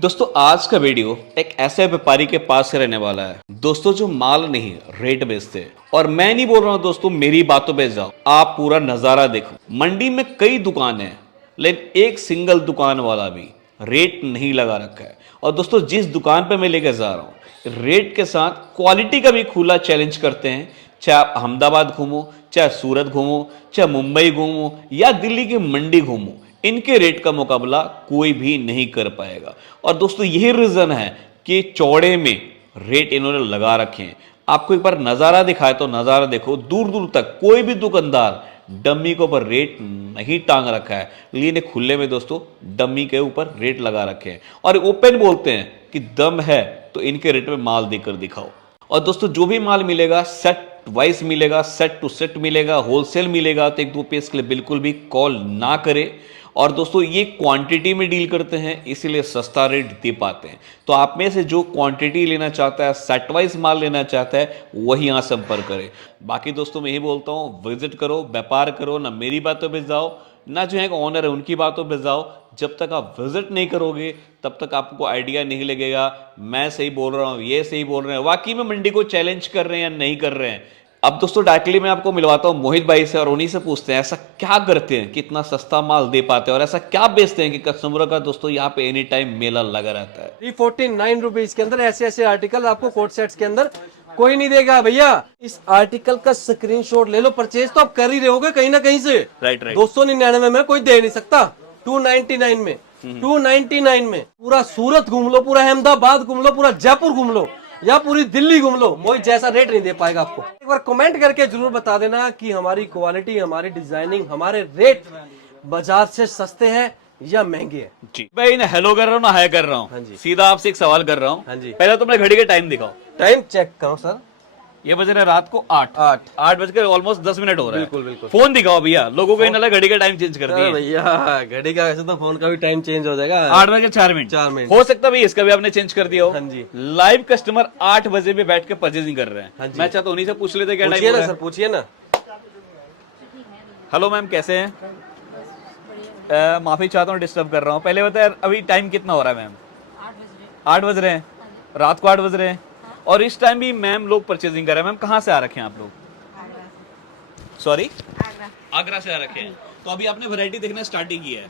दोस्तों आज का वीडियो एक ऐसे व्यापारी के पास से रहने वाला है दोस्तों जो माल नहीं रेट बेचते हैं। और मैं नहीं बोल रहा हूं दोस्तों, मेरी बातों पे जाओ, आप पूरा नजारा देखो। मंडी में कई दुकानें हैं लेकिन एक सिंगल दुकान वाला भी रेट नहीं लगा रखा है। और दोस्तों जिस दुकान पे मैं लेकर जा रहा हूं रेट के साथ क्वालिटी का भी खुला चैलेंज करते हैं। चाहे आप अहमदाबाद घूमो, चाहे सूरत घूमो, चाहे मुंबई घूमो या दिल्ली की मंडी घूमो, इनके रेट का मुकाबला कोई भी नहीं कर पाएगा। और दोस्तों यही रीजन है कि चौड़े में रेट इन्होंने लगा रखे हैं। आपको एक बार नज़ारा दिखाए तो नज़ारा देखो, दूर दूर तक कोई भी दुकानदार डमी के ऊपर रेट नहीं टांग रखा है, लेकिन खुले में दोस्तों डमी के ऊपर रेट लगा रखे हैं और ओपन बोलते हैं कि दम है तो इनके रेट में माल देकर दिखाओ। और दोस्तों जो भी माल मिलेगा सेट वाइज मिलेगा, सेट टू सेट मिलेगा, होलसेल मिलेगा, तो एक दो पीस के लिए बिल्कुल भी कॉल ना करें। और दोस्तों ये क्वांटिटी में डील करते हैं इसीलिए सस्ता रेट दे पाते हैं। तो आप में से जो क्वांटिटी लेना चाहता है, सेट वाइज माल लेना चाहता है, वही यहाँ संपर्क करें। बाकी दोस्तों मैं यही बोलता हूँ, विजिट करो, व्यापार करो, ना मेरी बातों पे जाओ ना जो है ओनर है उनकी बातों पे जाओ। जब तक आप विजिट नहीं करोगे तब तक आपको आइडिया नहीं लगेगा मैं सही बोल रहा हूँ, ये सही बोल रहे हैं, वाकई में मंडी को चैलेंज कर रहे हैं या नहीं कर रहे हैं। अब दोस्तों डायरेक्टली मैं आपको मिलवाता हूँ मोहित भाई से और उन्हीं से पूछते हैं ऐसा क्या करते हैं कि इतना सस्ता माल दे पाते हैं और ऐसा क्या बेचते हैं कि कस्टमरों का दोस्तों यहाँ पे एनी टाइम मेला लगा रहता है। 349 रुपीज के अंदर ऐसे ऐसे आर्टिकल आपको कोट सेट्स के अंदर कोई नहीं देगा भैया। इस आर्टिकल का स्क्रीनशॉट ले लो, परचेज तो आप कर ही रहोगे कहीं ना कहीं से। Right right. 299 में कोई दे नहीं सकता, 299 में 299 में पूरा सूरत घूम लो, पूरा अहमदाबाद घूम लो, पूरा जयपुर घूम लो या पूरी दिल्ली घूम लो, मोहित जैसा रेट नहीं दे पाएगा आपको। एक बार कमेंट करके जरूर बता देना कि हमारी क्वालिटी, हमारी डिजाइनिंग, हमारे रेट बाजार से सस्ते हैं या महंगे हैं। जी भाई, ना हेलो कर रहा हूँ ना हाय कर रहा हूँ। हाँ जी। सीधा आपसे एक सवाल कर रहा हूँ। हाँ जी। पहले तुमने घड़ी का टाइम दिखाओ। टाइम चेक करो सर, ये बज रहा है रात को 8 बजकर ऑलमोस्ट 10 मिनट हो रहा है। बिल्कुल बिल्कुल। फोन दिखाओ भैया, लोगों को इन्हें घड़ी का टाइम चेंज कर दिया। भैया घड़ी का वैसे तो फोन का भी टाइम चेंज हो जाएगा, 8 बजे 4 मिनट 4 मिनट हो सकता है भाई इसका भी आपने चेंज कर दिया हो। हाँ जी। लाइव कस्टमर 8 बजे भी बैठ के परचेजिंग कर रहे हैं। हाँ जी। मैं चाहता हूँ उन्हीं से पूछ लेते क्या पूछिए टाइम ना सर, पूछिए ना। हेलो मैम, कैसे हैं? माफी चाहता हूँ डिस्टर्ब कर रहा हूँ। पहले बताया अभी टाइम कितना हो रहा है मैम? 8 बज रहे हैं, रात को 8 बज रहे हैं और इस टाइम भी मैम लोग परचेजिंग कर रहे हैं। मैम कहाँ से आ रखे हैं आप लोग? सॉरी, आगरा से आ रखे हैं। तो अभी आपने वैरायटी देखना स्टार्ट ही किया है।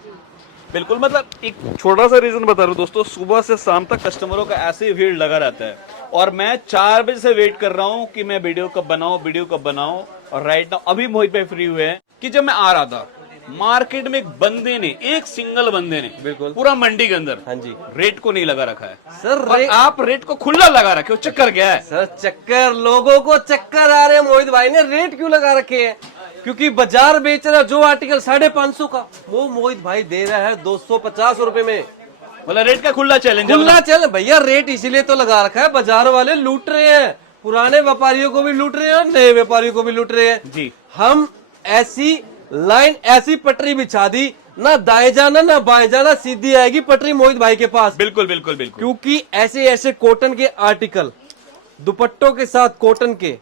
बिल्कुल, मतलब एक छोटा सा रीजन बता रहा हूँ दोस्तों, सुबह से शाम तक कस्टमरों का ऐसे ही भीड़ लगा रहता है और मैं 4 बजे से वेट कर रहा हूँ कि मैं वीडियो कब बनाऊं। और राइट नाउ अभी मोहित भाई फ्री हुए हैं कि जब मैं आ रहा था मार्केट में एक बंदे ने, एक सिंगल बंदे ने बिल्कुल पूरा मंडी के अंदर हाँ जी रेट को नहीं लगा रखा है सर। और आप रेट को खुला लगा रखे हो। चक्कर क्या है सर चक्कर, लोगों को चक्कर आ रहे हैं। मोहित भाई ने रेट क्यों लगा रखे हैं? क्योंकि बाजार बेच रहा जो आर्टिकल 550 का, वो मोहित भाई दे रहा है 250 रुपए में। मतलब रेट का खुला चैलेंज। खुला चल भैया, रेट इसीलिए तो लगा रखा है, बाजार वाले लूट रहे हैं, पुराने व्यापारियों को भी लूट रहे हैं और नए व्यापारियों को भी लूट रहे हैं जी। हम ऐसी लाइन, ऐसी पटरी बिछा दी, ना दाएं जाना ना बाएं जाना, सीधी आएगी पटरी मोहित भाई के पास। बिल्कुल बिल्कुल बिल्कुल। क्योंकि ऐसे ऐसे कॉटन के आर्टिकल दुपट्टों के साथ कॉटन के,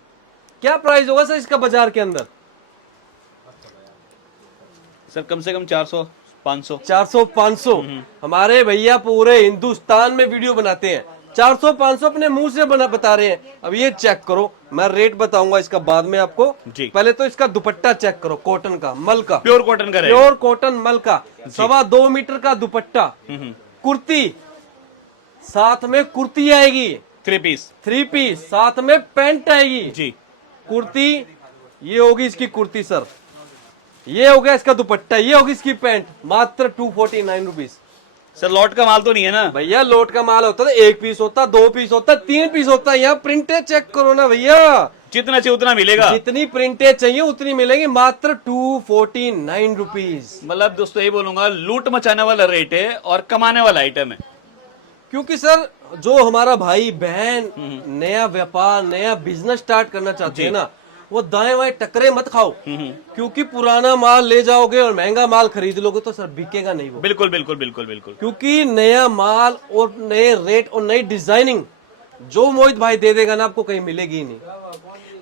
क्या प्राइस होगा सर इसका बाजार के अंदर? सर कम से कम 400 500 400-500। हमारे भैया पूरे हिंदुस्तान में वीडियो बनाते हैं, 400-500 अपने मुंह से बता रहे हैं। अब ये चेक करो, मैं रेट बताऊंगा इसका बाद में आपको जी। पहले तो इसका दुपट्टा चेक करो, कॉटन का, मल का, प्योर कॉटन का, प्योर कॉटन मल का, 2.25 मीटर का दुपट्टा, कुर्ती साथ में कुर्ती आएगी, 3 पीस साथ में पैंट आएगी जी। कुर्ती, ये होगी इसकी कुर्ती सर, ये हो गया इसका दुपट्टा, ये होगी इसकी पैंट, मात्र 249 रुपीज। सर लॉट का माल तो नहीं है ना? भैया लोट का माल होता है, 1 पीस होता, 2 पीस होता, 3 पीस होता है। यहाँ प्रिंटें चेक करो ना भैया, जितना चाहिए उतना मिलेगा, जितनी प्रिंटें चाहिए उतनी मिलेंगी, मात्र 249 रुपीज। मतलब दोस्तों ये बोलूंगा लूट मचाने वाला रेट है और कमाने वाला आइटम है। क्योंकि सर जो हमारा भाई बहन नया व्यापार, नया बिजनेस स्टार्ट करना चाहते हैं ना, वो दाएं बाएं टकरे मत खाओ। क्योंकि पुराना माल ले जाओगे और महंगा माल खरीद लोगे तो सर बिकेगा नहीं वो। बिल्कुल बिल्कुल बिल्कुल बिल्कुल। क्योंकि नया माल और नए रेट और नई डिजाइनिंग जो मोहित भाई दे देगा ना, आपको कहीं मिलेगी ही नहीं।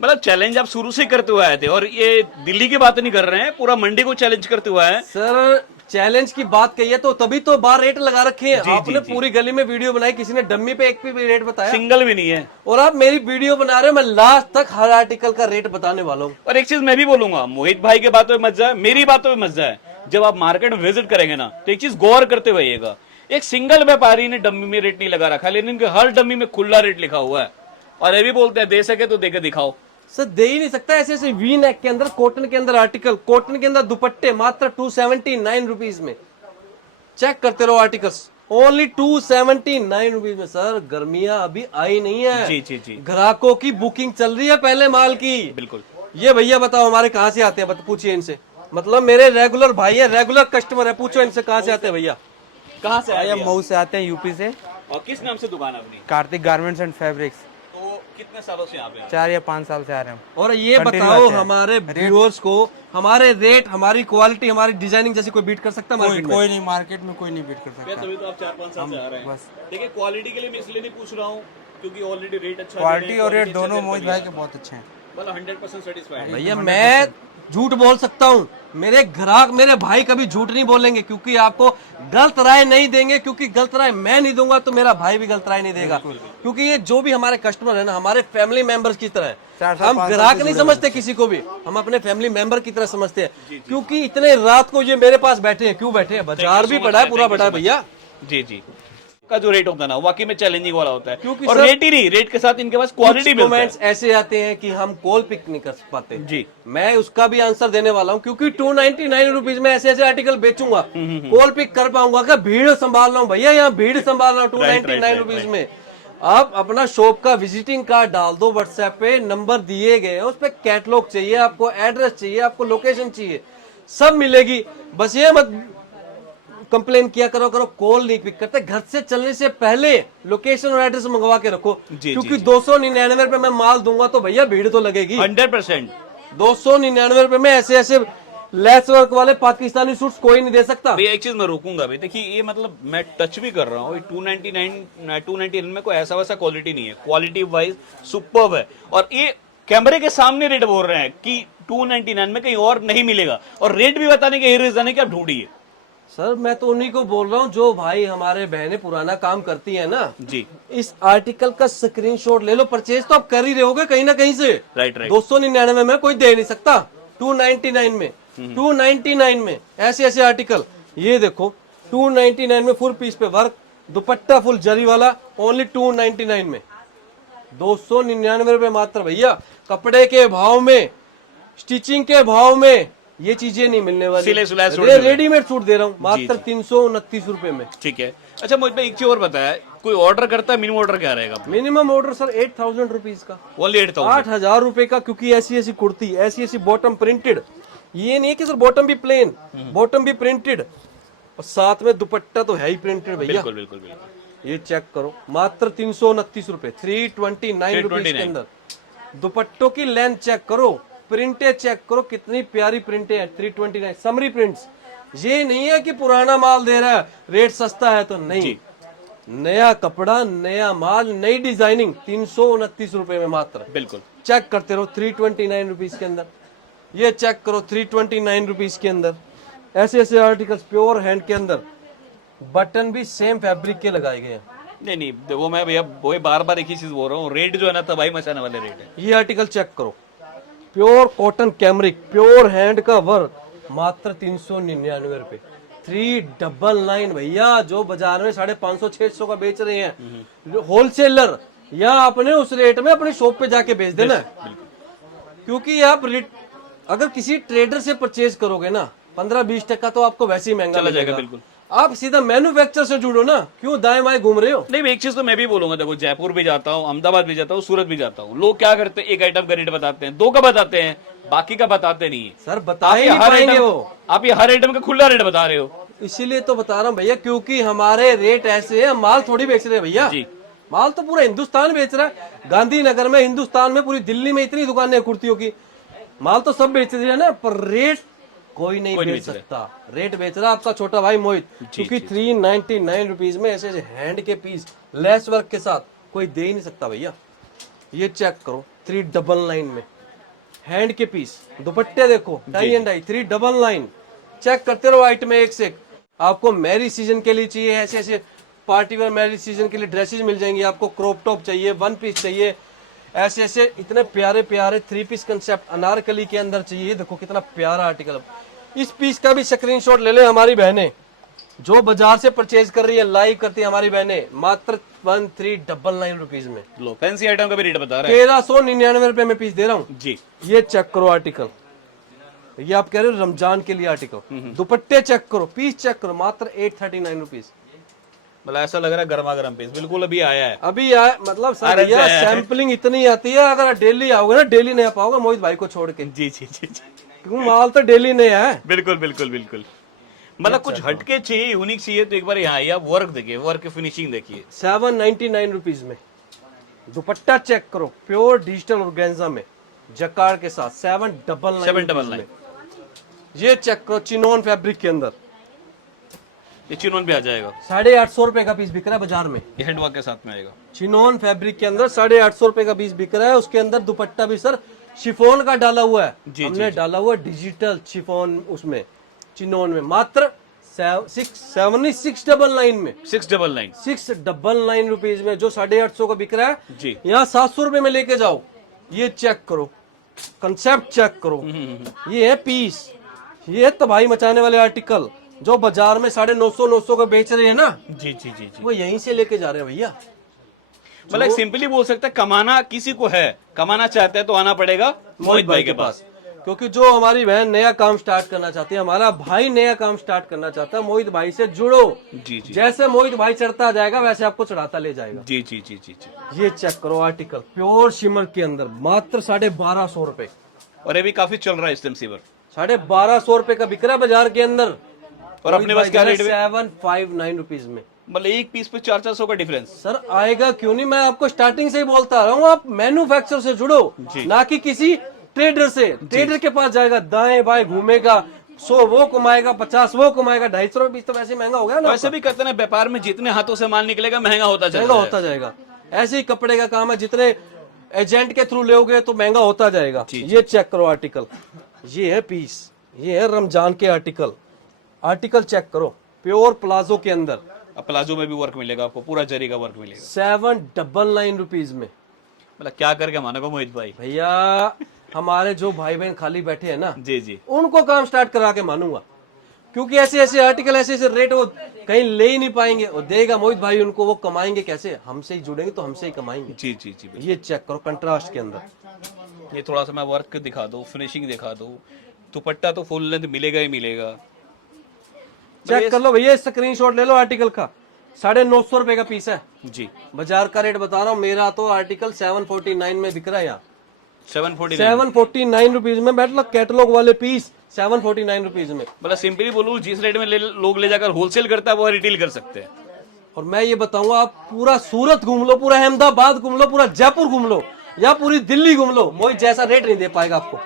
मतलब चैलेंज आप शुरू से करते हुए आए थे और ये दिल्ली की बात नहीं कर रहे हैं, पूरा मंडी को चैलेंज करते हुए आए। सर चैलेंज की बात कही है तो तभी तो बाहर रेट लगा रखे हैं। जी, आपने जी। पूरी गली में वीडियो बनाई, किसी ने डम्मी पे एक भी रेट बताया? सिंगल भी नहीं है। और आप मेरी वीडियो बना रहे हो, मैं लास्ट तक हर आर्टिकल का रेट बताने वाला हूँ। और एक चीज मैं भी बोलूंगा, मोहित भाई के बातों में मजा है, मेरी बातों में मजा है। जब आप मार्केट में विजिट करेंगे ना तो एक चीज गौर करते हुएगा, एक सिंगल व्यापारी ने डम्मी में रेट नहीं लगा रखा, लेकिन इनके हर डम्मी में खुला रेट लिखा हुआ है। और ये भी बोलते हैं दे सके तो देके दिखाओ। सर दे ही नहीं सकता। ऐसे ऐसे वी नेक के अंदर, कॉटन के अंदर आर्टिकल, कॉटन के अंदर दुपट्टे मात्र 279 रुपीज में। चेक करते रहो आर्टिकल्स, ओनली 279 रुपीज में। सर गर्मियां अभी आई नहीं है, जी जी जी, ग्राहकों की बुकिंग चल रही है पहले माल की। बिल्कुल। ये भैया बताओ हमारे कहाँ से आते हैं, पूछिए इनसे। मतलब मेरे रेगुलर भाई है, रेगुलर कस्टमर है, पूछो इनसे कहाँ से आते हैं भैया। कहाँ से आए हम मऊ से आते हैं, यूपी से। और किस नाम से दुकान है अपनी? Kartik garments and fabrics. तो कितने सालों से यहाँ पे हैं? 4 या 5 साल से आ रहे हैं। और ये Continue बताओ आते हैं। हमारे व्यूअर्स को, हमारे रेट, हमारी क्वालिटी, हमारी डिजाइनिंग जैसी कोई बीट कर सकता है मार्केट में? कोई नहीं, मार्केट में कोई नहीं बीट कर भैया, सकता। तभी तो आप 4-5 साल से आ रहे हैं। बस देखिए क्वालिटी के लिए मैं इसलिए नहीं पूछ रहा हूँ क्योंकि ऑलरेडी रेट अच्छा क्वालिटी और रेट दोनों मोहित भाई के बहुत अच्छे हैं। मतलब 100% सेटिस्फाइड। भैया मैं झूठ बोल सकता हूँ, मेरे ग्राहक, मेरे भाई कभी झूठ नहीं बोलेंगे, क्योंकि आपको गलत राय नहीं देंगे, क्योंकि गलत राय मैं नहीं दूंगा तो मेरा भाई भी गलत राय नहीं देगा। क्योंकि ये जो भी हमारे कस्टमर है ना, हमारे फैमिली मेंबर्स की तरह है। 4 साल, हम 5 साल ग्राहक से नहीं जुड़े समझते किसी को भी, हम अपने फैमिली मेंबर की तरह समझते हैं। क्योंकि इतने रात को ये मेरे पास बैठे हैं, क्यों बैठे हैं? बाजार भी पड़ा है, पूरा बड़ा है भैया। जी जी, का जो रेट होता है ना वाकई में चैलेंजिंग वाला होता है। क्योंकि और सर, रेट ही नहीं, रेट के साथ इनके पास क्वालिटी भी होता है। कमेंट्स ऐसे आते हैं कि हम कॉल पिक नहीं कर पाते जी। मैं उसका भी आंसर देने वाला हूँ, क्योंकि 299 रुपीज में ऐसे ऐसे आर्टिकल बेचूंगा, कॉल पिक कर पाऊंगा क्या? भीड़ संभाल रहा हूँ भैया, यहाँ भीड़ संभाल रहा हूँ 299 रुपीज में। आप अपना शॉप का विजिटिंग कार्ड डाल दो, व्हाट्सएप पे नंबर दिए गए हैं, उस पर कैटलॉग चाहिए आपको, एड्रेस चाहिए आपको, लोकेशन चाहिए, सब मिलेगी। बस ये मत कंप्लेन किया करो कॉल नहीं पिक करते। घर से चलने से पहले लोकेशन और एड्रेस मंगवा के रखो, क्योंकि 299 रुपए में माल दूंगा तो भैया भीड़ तो लगेगी। 100%। 299 रुपए में ऐसे ऐसे लेस वर्क वाले पाकिस्तानी सूट्स कोई नहीं दे सकता। भैया एक चीज मैं रोकूंगा भाई, देखिए ये मतलब मैं टच भी कर रहा हूँ, 299 में कोई ऐसा वैसा क्वालिटी नहीं है, क्वालिटी वाइज सुपर्ब है। और ये कैमरे के सामने रेट बोल रहे हैं कि 299 में कहीं और नहीं मिलेगा, और रेट भी बताने के यही रीजन है कि आप ढूंढिए। सर मैं तो उन्हीं को बोल रहा हूँ जो भाई हमारे बहनें पुराना काम करती है ना जी, इस आर्टिकल का स्क्रीनशॉट ले लो। परचेज तो आप कर ही रहे होगे कहीं ना कहीं से। Right right. 299 में कोई दे नहीं सकता, 299 में, 299 में ऐसे ऐसे आर्टिकल। ये देखो 299 में फुल पीस पे वर्क, दुपट्टा फुल जरी वाला, ओनली 299 में। 299 रुपए मात्र भैया। कपड़े के भाव में, स्टिचिंग के भाव में ये चीजें नहीं मिलने वाली। सिले सुलाए सूट रेडीमेड सूट दे रहा हूँ मात्र 329 रुपए में। ठीक है। अच्छा मुझे एक चीज और बताया, कोई ऑर्डर करता है मिनिमम ऑर्डर क्या रहेगा? मिनिमम ऑर्डर सर 8000 रुपीज का, ओनली 8000। 8000 रुपए का, क्योंकि ऐसी ऐसी कुर्ती, ऐसी ऐसी बॉटम प्रिंटेड, ये नहीं है कि सर बॉटम भी प्लेन, बॉटम भी प्रिंटेड और साथ में दुपट्टा तो है ही प्रिंटेड भैया। बिल्कुल बिल्कुल बिल्कुल। ये चेक करो मात्र 329 रुपए, 329 रुपीज के अंदर। दुपट्टों की लेंथ चेक करो, प्रिंटे चेक करो, कितनी प्यारी प्रिंटे हैं। 329 समरी प्रिंट्स। ये नहीं है कि पुराना माल दे रहा है रेट सस्ता है तो नहीं, नया कपड़ा, नया माल, नई डिजाइनिंग, 329 रुपए में मात्र। बिल्कुल चेक करते रहो 329 रुपीज के अंदर। ये चेक करो 329 रुपीज के अंदर ऐसे ऐसे आर्टिकल्स प्योर हैंड के अंदर। बटन भी सेम फैब्रिक के लगाए गए हैं। नहीं नहीं, वो मैं भैया वही बार बार एक ही चीज बोल रहा हूँ, रेट जो है ना तबाही मचाने वाले रेट है। ये आर्टिकल चेक करो, pure cotton cambric, pure hand का वर्क, मात्र 399 रुपए, 399 भैया। जो बाजार में 550-600 का बेच रहे हैं होलसेलर, या आपने उस रेट में अपने शॉप पे जाके बेच देना है। क्योंकि आप अगर किसी ट्रेडर से परचेज करोगे ना 15-20% तो आपको वैसे ही महंगा चला जाएगा। लगेगा। बिल्कुल, आप सीधा मैन्युफैक्चर से जुड़ो ना, क्यों दाएं बाएं घूम रहे हो? नहीं एक चीज तो मैं भी बोलूंगा, देखो जयपुर भी जाता हूँ, अहमदाबाद भी जाता हूँ, सूरत भी जाता हूँ, लोग क्या करते हैं, एक आइटम का रेट बताते हैं, 2 का बताते हैं, बाकी का बताते नहीं है। सर बता ही नहीं पाएंगे वो। आप ये हर आइटम का खुला रेट बता रहे हो। इसीलिए तो बता रहा हूँ भैया, क्योंकि हमारे रेट ऐसे हैं, माल थोड़ी बेच रहे हैं भैया। जी। माल तो पूरा हिंदुस्तान बेच रहा है। गांधीनगर में, हिंदुस्तान में, पूरी दिल्ली में इतनी दुकानें हैं कुर्तियों की, माल तो सब बेच रहे हैं ना, पर रेट कोई नहीं बेच सकता। रेट बेच रहा आपका छोटा भाई मोहित, क्योंकि 399 रुपीज में ऐसे हैंड के पीस लेस वर्क के साथ कोई दे ही नहीं सकता भैया। ये चेक करो 399 में हैंड के पीस, दुपट्टे देखो टाई एंड डाई 399। चेक करते रहो आइटम एक से एक। आपको मैरिज सीजन के लिए चाहिए ऐसे ऐसे पार्टी वेयर मैरिज सीजन के लिए ड्रेसेस मिल जाएंगी आपको, क्रॉप टॉप चाहिए, वन पीस चाहिए, ऐसे ऐसे इतने प्यारे प्यारे थ्री पीस कंसेप्ट अनारकली के अंदर चाहिए। देखो कितना प्यारा आर्टिकल। इस पीस का भी स्क्रीनशॉट ले ले हमारी बहनें जो बाजार से परचेज कर रही है, लाइव करती है हमारी बहनें, मात्र 1399 रुपीज में। लो फैंसी आइटम का भी रेट बता रहे हैं 1399 रुपए में पीस दे रहा हूँ जी। ये चेक करो आर्टिकल, ये आप कह रहे हो रमजान के लिए आर्टिकल, दुपट्टे चेक करो, पीस चेक करो, मात्र 839 रुपीज। मतलब ऐसा लग रहा है गर्मा गर्म पीस बिल्कुल अभी आया है। अभी आया मतलब सर भैया सैंपलिंग इतनी आती है, अगर डेली आओगे ना डेली नहीं आ पाओगे मोहित भाई को छोड़ के, जी जी जी जी क्योंकि माल तो डेली नहीं है। बिल्कुल बिल्कुल बिल्कुल। मतलब कुछ हटके चाहिए, यूनिक चाहिए तो एक बार यहाँ आइए, आप वर्क देखिए, वर्क की फिनिशिंग देखिए। 799 रुपीज में दुपट्टा चेक करो, प्योर डिजिटल ऑर्गेन्जा में जकार के साथ 799 में। ये चेक करो चिनोन फैब्रिक के अंदर, ये चिनोन भी आ जाएगा, 850 रुपए का पीस बिक रहा है बाजार में। ये हैंडवर्क के साथ में आएगा। चिनोन फैब्रिक के अंदर 850 रुपए का पीस बिक रहा है। उसके अंदर दुपट्टा भी सर शिफॉन का डाला हुआ है, हमने डाला हुआ डिजिटल शिफॉन उसमें चिनोन में, मात्र 699 में, 699 रुपीज में, जो 850 का बिक रहा है जी। यहाँ 700 रुपए में लेके जाओ। ये चेक करो, कंसेप्ट चेक करो, ये है पीस, ये है तबाही मचाने वाले आर्टिकल जो बाजार में 950 का बेच रहे हैं ना, जी जी जी जी। वो यहीं से लेके जा रहे हैं भैया। मतलब सिंपली बोल सकते हैं कमाना किसी को है, कमाना चाहते हैं तो आना पड़ेगा मोहित भाई के पास। क्योंकि जो हमारी बहन नया काम स्टार्ट करना चाहती है, हमारा भाई नया काम स्टार्ट करना चाहता है, मोहित भाई से जुड़ो। जी जी जैसे मोहित भाई चढ़ता जाएगा वैसे आपको चढ़ाता ले जाएगा। जी जी जी जी जी। ये चेक करो आर्टिकल प्योर शिमर के अंदर, मात्र 1250 रुपए, और ये भी काफी चल रहा है इस टाइम सीवर, 1250 रुपए का बिक रहा है बाजार के अंदर, और अपने पास क्या रेट में? 759 रुपीज में। मतलब एक पीस पे 400 का डिफरेंस। सर आएगा क्यों नहीं, मैं आपको स्टार्टिंग से ही बोलता रहा हूँ, आप मैन्युफैक्चर से जुड़ो, ना कि किसी ट्रेडर से। ट्रेडर के पास जाएगा, दाएं बाएं घूमेगा, 100 वो कमाएगा, 50 वो कमाएगा, 250 रुपए तो वैसे महंगा हो गया ना। वैसे भी कहते हैं व्यापार में जितने हाथों से माल निकलेगा महंगा होता जाएगा। ऐसे ही कपड़े का काम है, जितने एजेंट के थ्रू लोगे तो महंगा होता जाएगा। ये चेक करो आर्टिकल, ये है पीस, ये है रमजान के आर्टिकल चेक करो, प्योर प्लाजो के अंदर। प्लाजो में भी वर्क मिलेगा आपको, पूरा जरी का वर्क मिलेगा 799 रुपीज में। मतलब क्या करके मानोगे मोहित भाई? भैया हमारे जो भाई बहन खाली बैठे हैं ना, जी जी, उनको काम स्टार्ट करा के मानूंगा, क्योंकि ऐसे ऐसे आर्टिकल ऐसे ऐसे रेट वो कहीं ले ही नहीं पाएंगे, और देगा मोहित भाई उनको, वो कमाएंगे कैसे? हमसे ही जुड़ेंगे तो हमसे ही कमाएंगे। जी जी जी। ये चेक करो कंट्रास्ट के अंदर, ये थोड़ा सा मैं वर्क दिखा दो, फिनिशिंग दिखा दो, दुपट्टा तो फुल लेंथ मिलेगा ही मिलेगा। चेक कर लो भैया, स्क्रीनशॉट ले लो आर्टिकल का, 950 रुपए का पीस है जी। बाजार का रेट बता रहा हूँ, मेरा तो आर्टिकल 749 में बिक रहा है यहाँ, 749 रुपीज में। मतलब कैटलॉग वाले पीस 749 रुपीज में। मतलब सिंपली बोलूं, जिस रेट में लोग ले जाकर होलसेल करता है वो रिटेल कर सकते हैं। और मैं ये बताऊंगा, आप पूरा सूरत घूम लो, पूरा अहमदाबाद घूम लो, पूरा जयपुर घूम लो, या पूरी दिल्ली घूम लो, मोहित जैसा रेट नहीं दे पाएगा आपको,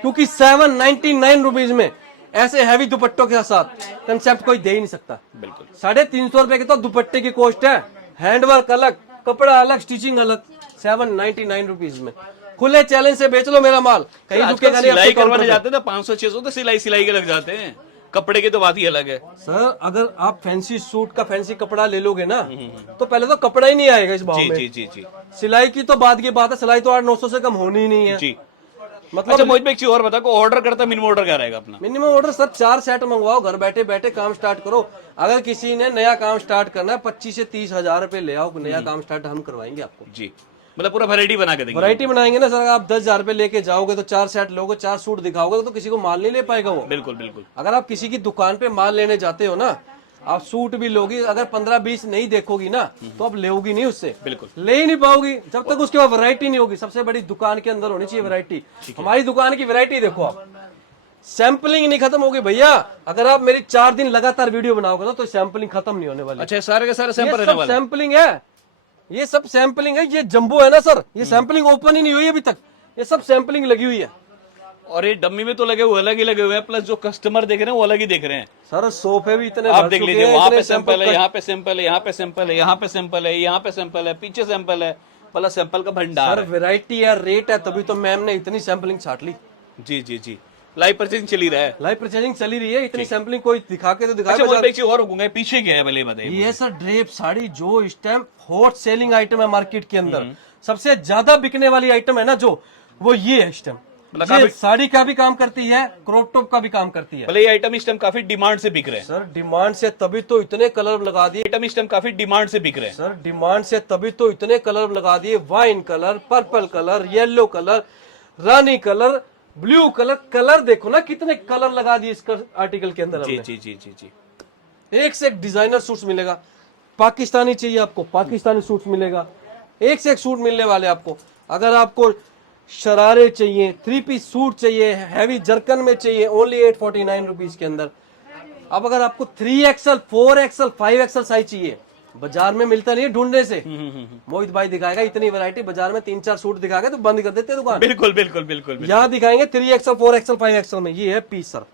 क्योंकि 799 रुपीज में ऐसे हैवी दुपट्टों के साथ कंसेप्ट कोई दे ही नहीं सकता। बिल्कुल 350 रुपए की तो दुपट्टे की कॉस्ट है, हैंडवर्क अलग, कपड़ा अलग, स्टिचिंग अलग, 799 रुपीज में। खुले चैलेंज से बेच लो मेरा माल, कहीं रुकेगा नहीं। सिलाई करवाने जाते थे 500-600 तो सिलाई के लग जाते हैं, कपड़े की तो बात ही अलग है। सर अगर आप फैंसी सूट का फैंसी कपड़ा ले लोगे ना, तो पहले तो कपड़ा ही नहीं आएगा इस भाव में। जी जी जी। सिलाई की तो बाद की बात है, सिलाई तो 800-900 से कम होनी ही नहीं है जी। मतलब। अच्छा मोहित भाई एक चीज और बता, को ऑर्डर करता मिनिमम ऑर्डर क्या रहेगा अपना? मिनिमम ऑर्डर सर 4 सेट मंगवाओ, घर बैठे बैठे काम स्टार्ट करो। अगर किसी ने नया काम स्टार्ट करना है, 25 से 30 हजार रुपए ले आओ, नया काम स्टार्ट हम करवाएंगे आपको। जी, मतलब पूरा वैरायटी बना के देंगे। वैरायटी बनाएंगे ना सर, आप 10,000 रुपए लेके जाओगे तो 4 सेट लोगे, 4 सूट दिखाओगे तो किसी को माल नहीं ले पाएगा वो। बिल्कुल बिल्कुल। अगर आप किसी की दुकान पे माल लेने जाते हो ना, आप सूट भी लोगी, अगर 15-20 नहीं देखोगी ना तो आप लेोगी नहीं उससे, बिल्कुल ले ही नहीं पाओगी जब तक उसके पास वैरायटी नहीं होगी। सबसे बड़ी दुकान के अंदर होनी चाहिए वैरायटी। हमारी दुकान की वैरायटी देखो आप, सैंपलिंग नहीं खत्म होगी भैया। अगर आप मेरी 4 दिन लगातार वीडियो बनाओगे ना तो सैंपलिंग खत्म नहीं होने वाली। अच्छा सारे के सारे सैंपल ये सब सैंपलिंग है, ये सब सैंपलिंग है। ये जंबो है ना सर, ये सैंपलिंग ओपन ही नहीं हुई अभी तक, ये सब सैंपलिंग लगी हुई है। और ये डम्मी में तो लगे हुए अलग ही लगे हुए हैं, प्लस जो कस्टमर देख रहे हैं वो अलग ही देख रहे हैं। सर सोफे भी इतने आप देख लीजिए, वहां पे सैंपल है, यहाँ पे सैंपल है, यहाँ पे सैंपल है, यहाँ पे सैंपल है, यहाँ पे सैंपल है, पीछे सैंपल है, मतलब सैंपल का भंडार है। वैरायटी है, रेट है, तभी तो मैम ने इतनी सैंपलिंग छाट ली। जी जी जी। लाइव परचेजिंग चल ही रहा है। लाइव परचेजिंग चली रही है, इतनी सैम्पलिंग कोई दिखा के तो दिखा। अच्छा, और एक चीज और रुकूंगा, पीछे क्या है पहले बताइए। ये सर ड्रेप साड़ी जो इस टाइम हॉट सेलिंग आइटम है मार्केट के अंदर, सबसे ज्यादा बिकने वाली आइटम है ना जो, वो ये है इस टाइम। मतलब ये साड़ी का भी काम करती है, क्रॉप टॉप का भी काम करती है। भले ये आइटम इस टाइम काफी डिमांड से बिक रहे हैं। सर डिमांड से तभी तो इतने कलर लगा दिए। आइटम इस टाइम काफी डिमांड से बिक रहे हैं। सर डिमांड से तभी तो इतने कलर लगा दिए, wine colour, purple colour, yellow colour, rani colour, blue colour. Colour देखो ना कितने कलर लगा दिए इस आर्टिकल के अंदर जी हमने। जी जी जी जी। एक से एक डिजाइनर सूट्स मिलेगा। पाकिस्तानी चाहिए आपको, पाकिस्तानी सूट्स मिलेगा, एक से एक सूट मिलने वाले आपको। अगर आपको शरारे चाहिए, 3 पीस सूट चाहिए, हैवी जरकन में चाहिए, ओनली 849 रुपीज के अंदर। अब अगर आपको 3XL, 4XL, 5XL साइज चाहिए, बाजार में मिलता नहीं है ढूंढने से। मोहित भाई दिखाएगा इतनी वैरायटी, बाजार में 3-4 सूट दिखाएगा तो बंद कर देते हैं दुकान। बिल्कुल बिल्कुल बिल्कुल बिल्कुल। यहाँ दिखाएंगे 3XL, 4XL, 5XL में। ये है पीस सर,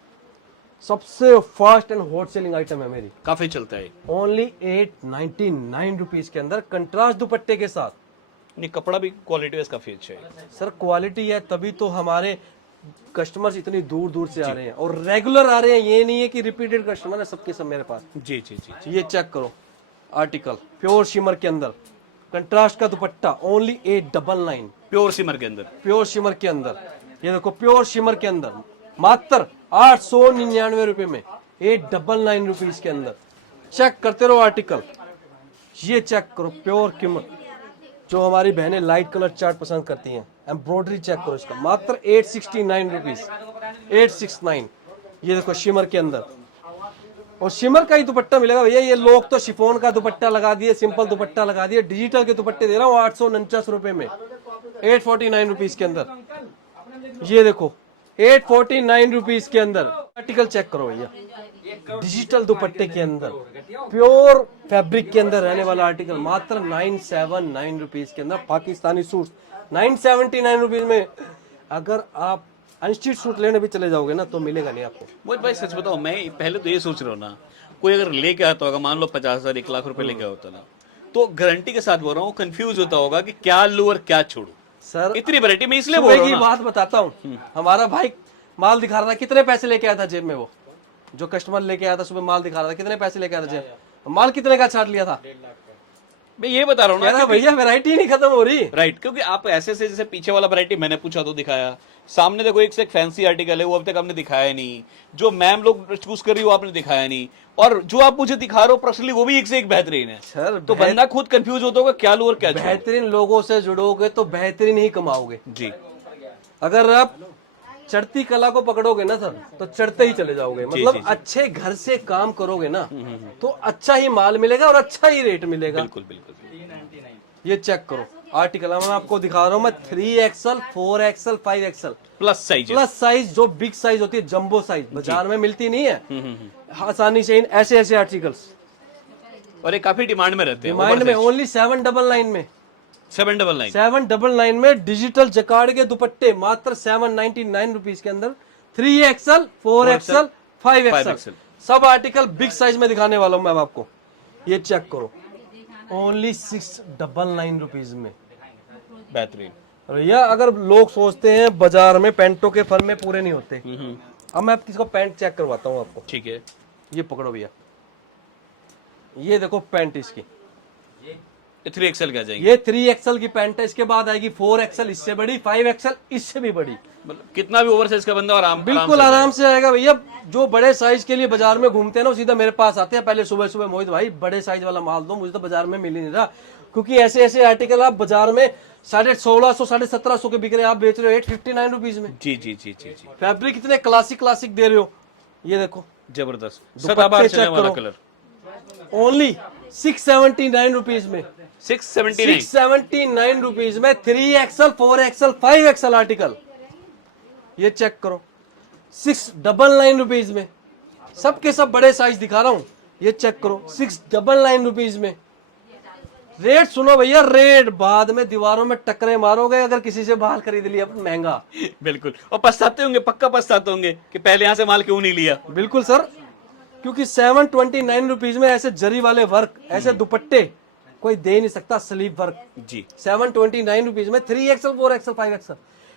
सबसे fast and hot selling item है मेरी। काफी चलता है। ओनली 899 रुपीज के अंदर, कंट्रास्ट दुपट्टे के साथ। नहीं, कपड़ा भी क्वालिटी वाइज काफी अच्छा है। सर क्वालिटी है तभी तो हमारे कस्टमर्स इतनी दूर दूर से आ रहे हैं और रेगुलर आ रहे हैं। ये नहीं है कि रिपीटेड कस्टमर है सबके सब मेरे पास। जी जी जी। ये चेक करो आर्टिकल, प्योर शिमर के अंदर, कंट्रास्ट का दुपट्टा, ओनली 899। प्योर सिमर के अंदर। प्योर शिमर के अंदर, ये देखो प्योर शिमर के अंदर मात्र 899 रुपए में, 899 रुपीज के अंदर। चेक करते रहो आर्टिकल। ये चेक करो प्योर शिमर, जो हमारी बहनें लाइट कलर चार्ट पसंद करती हैं। एम्ब्रॉयडरी चेक करो इसका, मात्र 869 रुपीज, 869। ये देखो शिमर के अंदर, और शिमर का ही दुपट्टा मिलेगा भैया। ये लोग तो शिफॉन का दुपट्टा लगा दिए, सिंपल दुपट्टा लगा दिए, डिजिटल के दुपट्टे दे रहा हूँ 849 रुपए में, 849 रुपीज के अंदर। ये देखो 849 रुपीज के अंदर आर्टिकल चेक करो भैया, डिजिटल दुपट्टे के अंदर, प्योर फैब्रिक के अंदर रहने वाला आर्टिकल, मात्र 979 रुपीज के अंदर। पाकिस्तानी सूट 979 रुपीज में। अगर आप अनस्टिच सूट लेने भी चले जाओगे ना तो मिलेगा नहीं आपको। मोहित भाई सच बताओ, मैं पहले तो ये सोच रहा हूँ ना, कोई अगर लेके आता होगा, मान लो 50,000 1 लाख रुपए लेके होता ना, तो गारंटी के साथ बोल रहा हूँ कंफ्यूज होता होगा कि क्या लूं और क्या छोड़ू। सर इतनी वैरायटी में इसलिए बोल सुबह रहा की हूँ ना। बात बताता हूँ, हमारा भाई माल दिखा रहा था, कितने पैसे लेके आया था जेब में। वो जो कस्टमर लेके आया था सुबह माल दिखा रहा था, कितने पैसे लेके आया था जेब, माल कितने का छाट लिया था। मैं ये बता रहा हूँ कह ना रहा भैया वैरायटी नहीं खत्म हो रही। राइट, क्योंकि आप ऐसे से, जैसे पीछे वाला वैरायटी मैंने पूछा तो दिखाया, सामने देखो एक से एक फैंसी आर्टिकल है, वो अब तक आपने दिखाया नहीं, जो मैम लोग चूज कर रही हो आपने दिखाया नहीं, और जो आप मुझे दिखा रहे हो पर्सनली वो भी एक से एक बेहतरीन है। सर तो बंदा खुद कंफ्यूज होता होगा क्या लूं और क्या छोड़ूं। बेहतरीन लोगों से जुड़ोगे तो बेहतरीन ही कमाओगे। जी। अगर आप चढ़ती कला को पकड़ोगे ना सर तो चढ़ते ही चले जाओगे। मतलब अच्छे घर से काम करोगे ना तो अच्छा ही माल मिलेगा और अच्छा ही रेट मिलेगा। बिल्कुल बिल्कुल। ये चेक करो आर्टिकल मैं आपको दिखा रहा हूँ मैं, 3XL, 4XL, 5XL plus size. Plus size, जो बिग साइज होती है, जंबो साइज, बाजार में मिलती नहीं है आसानी से। ऐसे ऐसे आर्टिकल्स और ये काफी डिमांड में रहते हैं। डिमांड में ओनली 799 में, 799 799 में डिजिटल जकार्ड के दुपट्टे, मात्र 799 रुपीज के अंदर। 3XL, 4XL, 5XL sub article big size में दिखाने वाला हूं मैं अब आपको। ये चेक करो ओनली 699 रुपीज में। बेहतरीन। भैया अगर लोग सोचते हैं बाजार में पैंटों के फर में पूरे नहीं होते, अब मैं किसको पैंट चेक करवाता हूँ आपको। ठीक है, ये पकड़ो भैया, ये देखो पैंट इसकी, 3XL का जाएंगे। ये 3XL की पैंट है। इसके बाद आएगी 4XL, इससे बड़ी, 5XL इससे भी बड़ी। मतलब कितना भी ओवर साइज का बंदा बिल्कुल आराम से आएगा भैया। जो बड़े साइज के लिए बाजार में घूमते हैं ना, वो सीधा मेरे पास आते हैं पहले सुबह सुबह, मोहित भाई बड़े साइज वाला माल दो, मुझे तो बाजार में मिल ही नहीं रहा। क्योंकि ऐसे ऐसे आर्टिकल आप बाजार में 1650, 1750 के बिक रहे हैं, आप बेच रहे हो 859 रुपीज में। जी जी जी जी जी। फैब्रिक इतने क्लासिक क्लासिक दे रहे हो। ये देखो जबरदस्त सदाबहार चलने वाला कलर, ओनली 679 रुपीज में, 679 रुपीज में 3XL, 4XL, 5XL आर्टिकल। ये चेक करो 699 रुपीज में, सबके सब बड़े साइज दिखा रहा हूं। ये चेक करो 699 रुपीज में। रेट सुनो भैया, रेट बाद में दीवारों में टक्करे मारोगे अगर किसी से बाल खरीद लिया महंगा। बिल्कुल, और पछताते होंगे, पक्का पछताते होंगे कि पहले यहाँ से माल क्यों नहीं लिया। बिल्कुल सर, क्योंकि 729 रुपीज में ऐसे जरी वाले वर्क, ऐसे दुपट्टे कोई दे नहीं सकता, स्लीव वर्क जी। 729 रुपीज में 3XL, 4XL, 5XL।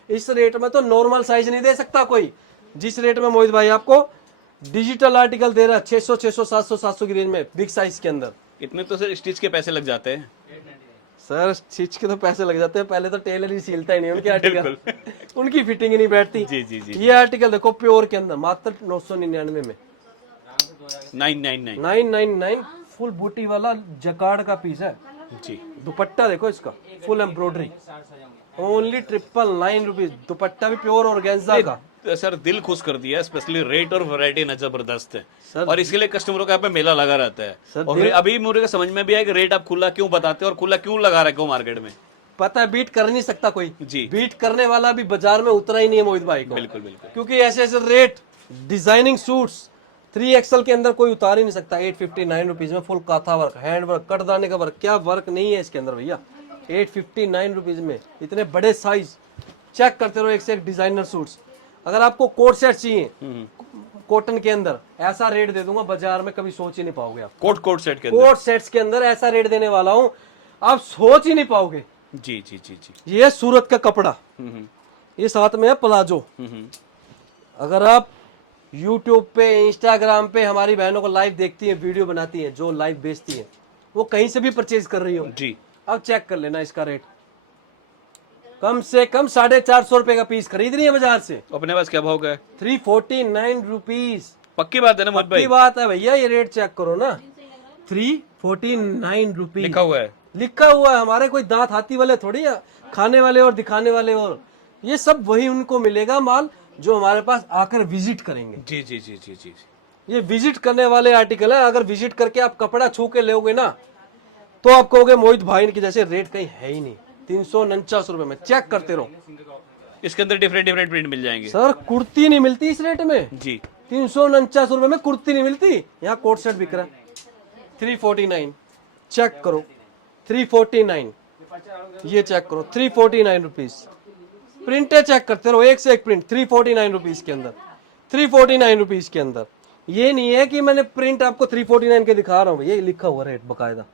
इस रेट में तो नॉर्मल साइज नहीं दे सकता कोई। जिस रेट में मोहित भाई आपको डिजिटल आर्टिकल दे रहा है 600 600 700 700 की रेंज में बिग साइज के अंदर। इतने तो सर स्टिच के पैसे लग जाते हैं। सर स्टिच के तो पैसे लग जाते हैं, पहले तो टेलर ही सिलता ही नहीं उनके आर्टिकल उनकी फिटिंग ही नहीं बैठती। जी जी जी। ये आर्टिकल देखो प्योर के अंदर मात्र 999 में 999 999 फुल बूटी वाला जकार्ड का पीस है जी। दुपट्टा देखो इसका फुल एम्ब्रॉयडरी ओनली 999 रुपीज। दुपट्टा भी प्योर ऑर्गेन्जा का। सर दिल खुश कर दिया, स्पेशली रेट और वैरायटी ना जबरदस्त है सर, और इसके लिए कस्टमरों का यहाँ पे मेला लगा रहता है। सर, और अभी मुझे समझ में भी आया कि रेट आप खुला क्यों बताते हैं और खुला क्यों लगा रहे हो मार्केट में। पता है बीट कर नहीं सकता कोई जी। बीट करने वाला भी बाजार में उतरा ही नहीं है मोहित भाई को। बिल्कुल बिल्कुल। क्योंकि ऐसे ऐसे रेट डिजाइनिंग सूट्स 3XL के अंदर कोई उतार ही नहीं सकता। 859 रुपीज में फुल काथा वर्क, हैंड वर्क, कटदाने का वर्क, क्या वर्क नहीं है इसके अंदर भैया। 859 रुपीज में इतने बड़े साइज। चेक करते रहो एक से एक डिजाइनर सूट्स। अगर आपको कोट सेट चाहिए कॉटन के अंदर, ऐसा रेट दे दूंगा बाजार में कभी सोच ही नहीं पाओगे आप। कोट सेट के अंदर कोट सेट्स के अंदर ऐसा रेट देने वाला हूं आप सोच ही नहीं पाओगे। जी जी जी जी। ये सूरत का कपड़ा, ये साथ में है प्लाजो। अगर आप YouTube पे इंस्टाग्राम पे हमारी बहनों को लाइव देखती हैं, वीडियो बनाती हैं, जो लाइव बेचती हैं, वो कहीं से भी परचेज कर रही हो जी। अब चेक कर लेना इसका रेट कम से कम 450 रुपए का पीस खरीद रही है बाजार से। अपने पास क्या भाव का है? 349 रुपीज। पक्की बात है ना मोहित भाई? पक्की बात है भैया, ये रेट चेक करो ना 349 रुपीज लिखा हुआ है। लिखा हुआ है। हमारे कोई दांत हाथी वाले थोड़ी है, खाने वाले और दिखाने वाले, और ये सब वही उनको मिलेगा माल जो हमारे पास आकर विजिट करेंगे। जी जी जी जी जी। ये विजिट करने वाले आर्टिकल है। अगर विजिट करके आप कपड़ा छू के लोगे ना तो आप कहोगे मोहित भाई की जैसे रेट कहीं है ही नहीं। 349 रुपए में चेक करते रहो। इसके अंदर डिफरेंट डिफरेंट प्रिंट मिल जाएंगे। सर कुर्ती नहीं मिलती इस रेट में जी। 349 रुपए में कुर्ती नहीं मिलती। यहाँ कोट सेट बिक रहा है 349। चेक करो 349। ये चेक करो 349 रुपीज। प्रिंटे चेक करते रहो एक से एक प्रिंट 349 रुपीज के अंदर। 349 रुपीज के अंदर। ये नहीं है कि मैंने प्रिंट आपको 349 के दिखा रहा हूँ, ये लिखा हुआ रेट बकायदा।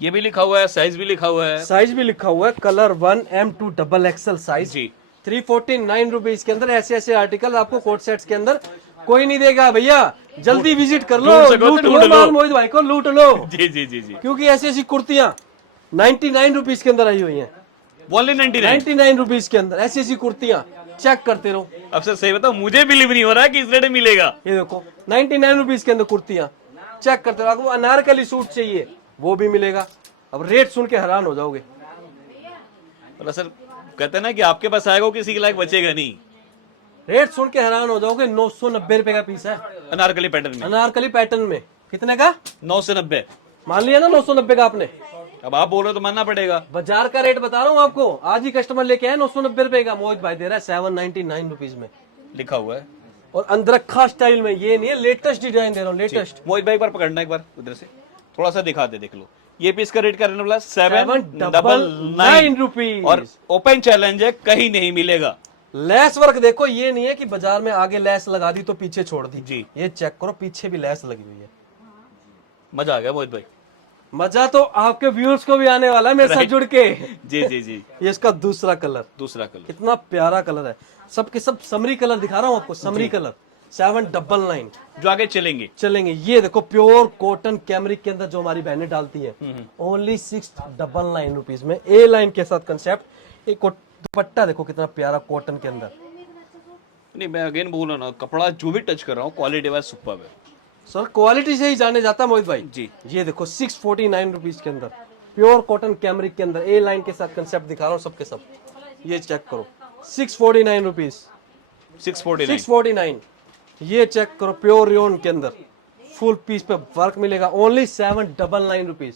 ये भी लिखा हुआ है, साइज भी लिखा हुआ है। साइज भी लिखा हुआ है, कलर 1M2 XXL साइज जी। 349 रुपीज के अंदर ऐसे ऐसे आर्टिकल आपको कोट सेट्स के अंदर कोई नहीं देगा भैया। जल्दी विजिट कर लो, लूट लो माल मोहित भाई को, लूट लो। जी जी जी जी। क्योंकि ऐसी ऐसी कुर्तियां 99 रुपीज के अंदर आई हुई हैं। ओनली 99 रुपीज के अंदर ऐसी ऐसी कुर्तियां चेक करते रहो। अब सर सही बताओ, मुझे बिलीव नहीं हो रहा है कि इस रेट में मिलेगा। ये देखो 99 रुपीज के अंदर कुर्तियां चेक करते रहो। आपको अनारकली सूट चाहिए वो भी मिलेगा। अब रेट सुन के हैरान हो जाओगे। मतलब सर कहते हैं ना कि आपके पास आएगा किसी के लायक बचेगा नहीं। रेट सुन के हैरान हो जाओगे। 990 रुपए का पीस है अनारकली पैटर्न में। अनारकली पैटर्न में। कितने का? 9 से 90। मान लिया ना 990 का आपने। अब आप बोल रहे हो तो मानना पड़ेगा। बाजार का रेट बता रहा हूँ आपको। आज ही कस्टमर लेके आए 990 रुपए का। मोहित भाई दे रहा है 799 रुपीज में। लिखा हुआ है और अंदरखा स्टाइल में। ये नहीं है, लेटेस्ट डिजाइन दे रहा हूँ, लेटेस्ट। मोहित भाई एक बार पकड़ना, एक बार उधर से थोड़ा सा दिखा दे, देख लो। ये पीस का रेट क्या रहने वाला? 799 रुपीज। और ओपन चैलेंज है, कहीं नहीं मिलेगा। लेस वर्क देखो, ये नहीं है कि बाजार में आगे लेस लगा दी तो पीछे छोड़ दी जी। ये चेक करो, पीछे भी लेस लगी हुई है। मजा आ गया मोहित भाई। मजा तो आपके व्यूअर्स को भी आने वाला है मेरे साथ जुड़ के। जी जी जी। ये इसका दूसरा कलर, दूसरा कलर कितना प्यारा कलर है। सबके सब समरी कलर दिखा रहा हूँ आपको, समरी कलर 799 जो आगे चलेंगे। चलेंगे। ये देखो प्योर कॉटन कैमरिक के अंदर जो हमारी बहनें डालती है ओनली 699 रुपीज में। ए लाइन के साथ कंसेप्ट। एक दुपट्टा देखो कितना प्यारा कॉटन के अंदर। नहीं मैं अगेन बोल रहा ना, कपड़ा जो भी टच कर रहा हूँ क्वालिटी वाइज सुपर है सर। क्वालिटी से ही जाने जाता मोहित भाई जी। ये देखो 649 रुपीज के अंदर प्योर कॉटन कैमरिक के अंदर ए लाइन के साथ कंसेप्ट दिखा रहा हूँ सबके सब। ये चेक करो 649 रुपीज। 649। ये चेक करो प्योर रियोन के अंदर फुल पीस पे वर्क मिलेगा ओनली 799 रुपीज।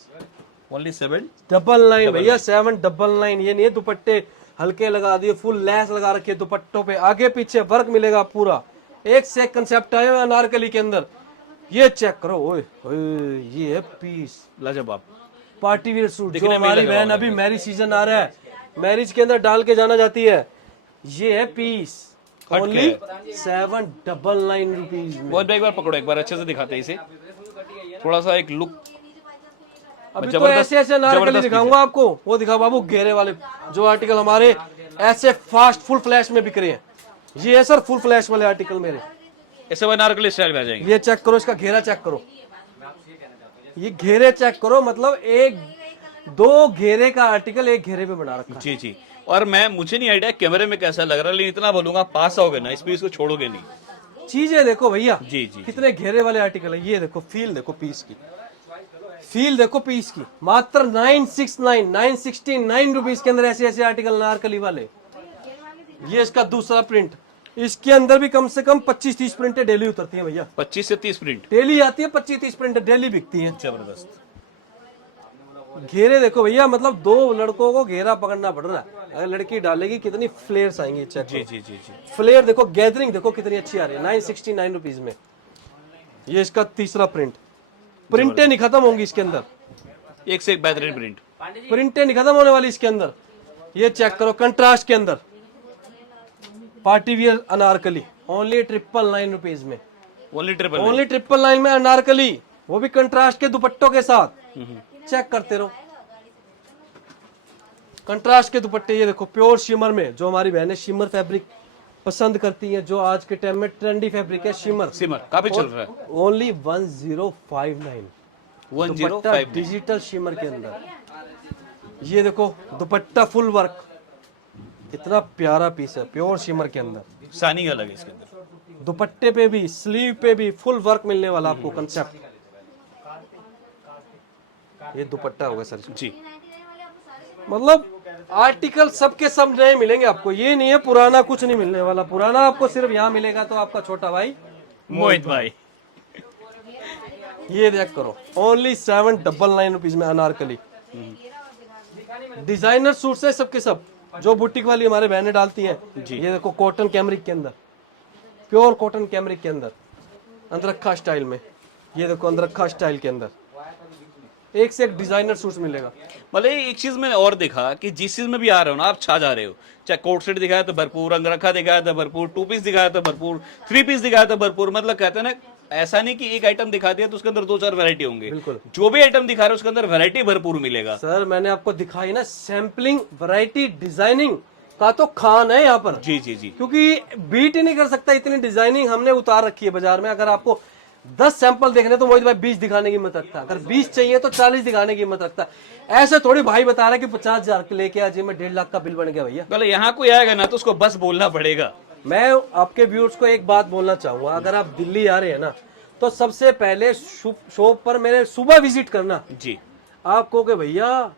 ओनली 799 भैया 799। ये नहीं है दुपट्टे हल्के लगा दिए, फुल लेस लगा रखे दुपट्टों पे, आगे पीछे वर्क मिलेगा पूरा। एक से एक कंसेप्ट आया अनारकली के अंदर। ये चेक करो, ओए ओए ये है पीस लाजवाब पार्टी वियर सूट जो दिखने में हमारी लगा बहन अभी मैरिज सीजन आ रहा है, मैरिज के अंदर डाल के जाना चाहती है। ये है पीस ओनली 799 रुपीज में। बहुत एक बार पकड़ो, एक बार अच्छे से दिखाते हैं इसे, थोड़ा सा एक लुक। अभी तो ऐसे ऐसे अनारकली दिखाऊंगा आपको। वो दिखा बाबू घेरे वाले जो आर्टिकल हमारे ऐसे फास्ट फुल फ्लैश में बिक रहे हैं। ये है सर फुल फ्लैश वाले आर्टिकल मेरे। ऐसे अनारकली स्टाइल में आ जाएंगे। ये चेक करो, इसका घेरा चेक करो, ये घेरे चेक करो, मतलब एक दो घेरे का आर्टिकल एक घेरे पे बना रखा है। जी जी। और मुझे नहीं आइडिया कैमरे में कैसा लग रहा है, लेकिन इतना बोलूंगा पास आओगे ना, इस पीस को छोड़ोगे नहीं। चीजें देखो भैया, जी जी। कितने घेरे वाले आर्टिकल है। ये देखो फील, देखो पीस की फील, देखो पीस की, मात्र 969 रुपीज के अंदर ऐसे ऐसे आर्टिकल अनारकली वाले। ये इसका दूसरा प्रिंट, इसके अंदर भी कम से कम 25-30 प्रिंटें डेली उतरती हैं भैया। 25 से 30 प्रिंट डेली आती है, 25-30 प्रिंटें डेली बिकती हैं। जबरदस्त। घेरे देखो भैया, मतलब दो लड़कों को घेरा पकड़ना पड़ रहा है। अगर लड़की डालेगी कितनी फ्लेयर्स आएंगी, चेक जी जी जी जी। फ्लेयर देखो, गैदरिंग देखो कितनी अच्छी आ रही है 969 रुपीज में। ये इसका तीसरा प्रिंट, प्रिंटें नहीं खत्म होंगी इसके अंदर, एक से एक बेहतरीन प्रिंट। प्रिंटें नहीं खत्म होने वाली इसके अंदर। ये चेक करो कंट्रास्ट के अंदर, party wear Anarkali, only 999 rupees में। Only triple. ओनली 999 में अनारकली, वो भी कंट्रास्ट के दुपट्टों के साथ। चेक करते रहो, कंट्रास्ट के दुपट्टे। ये देखो प्योर शिमर में, जो हमारी बहनें शिमर फैब्रिक पसंद करती हैं, जो आज के टाइम में ट्रेंडी फैब्रिक है शिमर। सिमर काफी चल रहा है। ओनली 1059 दुपट्टा डिजिटल शिमर के अंदर। ये देखो दुपट्टा फुल वर्क, इतना प्यारा पीस है प्योर शिमर के अंदर। शाइनिंग अलग है इसके अंदर। दुपट्टे पे भी, स्लीव पे भी फुल वर्क मिलने वाला आपको कंसेप्ट। ये दुपट्टा होगा सर जी। मतलब आर्टिकल सबके सब नए मिलेंगे आपको, ये नहीं है पुराना कुछ नहीं मिलने वाला। पुराना आपको सिर्फ यहाँ मिलेगा तो आपका छोटा भाई मोहित भाई। ये देख करो, ओनली 799 रुपीज में अनारकली। डिजाइनर सूट है सबके सब, जो बुटीक वाली हमारे बहनें डालती हैं। ये देखो कॉटन कैमरिक के अंदर, प्योर कॉटन कैमरिक के अंदर, अंदरखा स्टाइल में। ये देखो अंदरखा स्टाइल के अंदर एक से एक डिजाइनर सूट मिलेगा। मतलब एक चीज मैंने और देखा कि जिस चीज में भी आ रहे हो ना आप छा जा रहे हो। चाहे कोट सेट दिखाया तो भरपूर, अंगरखा दिखाया तो भरपूर, 2 पीस दिखाया तो भरपूर, 3 पीस दिखाया तो भरपूर। मतलब कहते हैं ना, ऐसा नहीं कि एक आइटम दिखा दिया तो उसके अंदर 2-4 वैरायटी होंगे। बिल्कुल। जो भी आइटम दिखा रहे हो उसके अंदर वैरायटी भरपूर मिलेगा। सर मैंने आपको दिखाई ना, सैम्पलिंग, वैरायटी, डिजाइनिंग का तो खान है यहाँ पर। जी जी जी। क्योंकि बीट ही नहीं कर सकता, इतनी डिजाइनिंग हमने उतार रखी है बाजार में। अगर आपको 10 सैंपल देखने तो मोहित भाई 20 दिखाने की हिम्मत रखता है, अगर 20 चाहिए तो 40 दिखाने की हिम्मत रखता है। ऐसे थोड़ी भाई बता रहा है कि 50,000 लेके आज मैं 1.5 लाख का बिल बन गया भैया। मतलब यहाँ कोई आएगा ना तो उसको बस बोलना पड़ेगा। मैं आपके व्यूअर्स को एक बात बोलना चाहूंगा, अगर आप दिल्ली आ रहे हैं ना तो सबसे पहले शॉप पर मेरे सुबह विजिट करना। जी। आप कहोगे भैया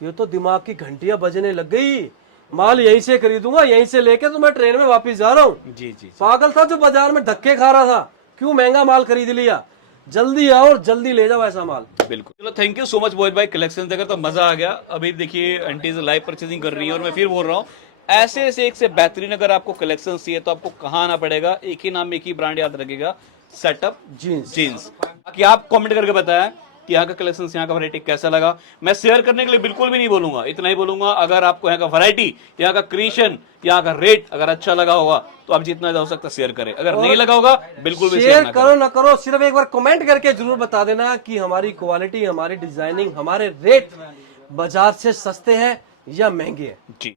ये तो दिमाग की घंटियां बजने लग गई, माल यहीं से खरीदूंगा, यहीं से लेके तो मैं ट्रेन में वापस जा रहा हूँ। जी जी। पागल था जो बाजार में धक्के खा रहा था, क्यों महंगा माल खरीद लिया। जल्दी आओ और जल्दी ले जाओ ऐसा माल। बिल्कुल। चलो थैंक यू सो मच मोहित भाई, कलेक्शन देखकर तो मजा आ गया। अभी देखिए आंटीज लाइव परचेजिंग कर रही है और मैं फिर बोल रहा हूँ ऐसे ऐसे एक से बेहतरीन अगर आपको कलेक्शन चाहिए तो आपको कहाँ आना पड़ेगा, एक ही नाम एक ही ब्रांड याद रखेगा, सेटअप जीन्स। बाकी आप कमेंट करके बताया कि यहाँ का कलेक्शन, यहाँ का वैरायटी कैसा लगा। मैं शेयर करने के लिए बिल्कुल भी नहीं बोलूंगा, इतना ही बोलूंगा अगर आपको यहाँ का वैरायटी, यहाँ का क्रिएशन, यहाँ का रेट अगर अच्छा लगा होगा तो आप जितना हो सकता शेयर करें, अगर नहीं लगा होगा बिल्कुल भी शेयर करो ना करो, सिर्फ एक बार कमेंट करके जरूर बता देना कि हमारी क्वालिटी, हमारी डिजाइनिंग, हमारे रेट बाजार से सस्ते हैं या महंगे हैं। जी।